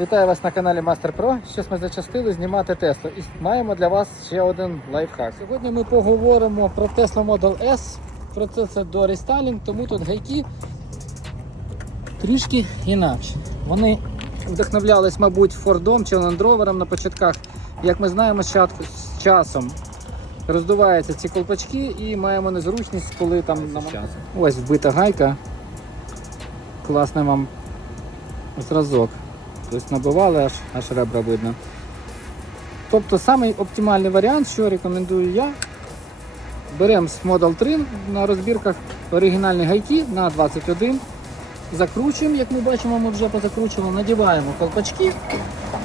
Вітаю вас на каналі Master Pro. Щось ми зачастили знімати Теслу і маємо для вас ще один лайфхак. Сьогодні ми поговоримо про Tesla Model S. Про це це до рестайлінг, тому тут гайки трішки інакші. Вони вдохновлялись, мабуть, Фордом чи Land Rover на початках. Як ми знаємо, з часом роздуваються ці колпачки і маємо незручність, коли там нам... ось вбита гайка. Класний вам зразок. Тобто набивали аж, аж ребра видно. Тобто самий оптимальний варіант, що рекомендую я. Беремо Model 3 на розбірках оригінальні гайки на 21. Закручуємо, як ми бачимо, ми вже позакручували, надіваємо колпачки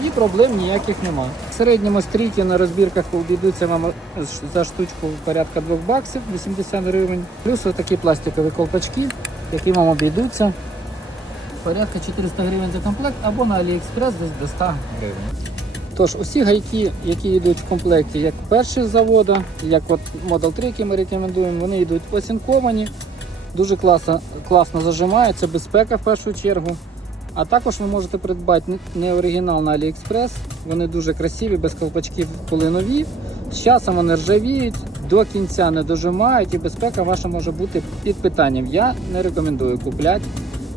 і проблем ніяких немає. В середньому стрійки на розбірках обійдуться вам за штучку порядка 2 баксів 80 гривень. Плюс отакі пластикові колпачки, які вам обійдуться порядка 400 гривень за комплект або на AliExpress десь до 100 гривень. Тож, усі гайки, які йдуть в комплекті, як перші з заводу, як от Model 3, який ми рекомендуємо, вони йдуть оцінковані, дуже класно, класно зажимаються, безпека в першу чергу. А також ви можете придбати не- оригінал на AliExpress, вони дуже красиві, без колпачків, коли нові. З часом вони ржавіють, до кінця не дожимають і безпека ваша може бути під питанням. Я не рекомендую купляти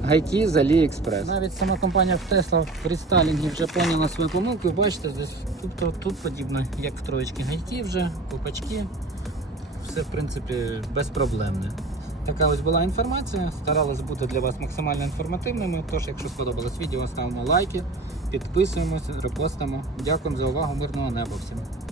гайки з AliExpress. Навіть сама компанія Tesla в рестайлінгі вже поняла свою помилку. Бачите, здесь тут, тут подібно, як в троєчки гайки вже, колпачки. Все в принципі безпроблемне. Така ось була інформація. Старалась бути для вас максимально інформативними. Тож, якщо сподобалось відео, ставимо лайки, підписуємося, репостимо. Дякуємо за увагу, мирного неба всім.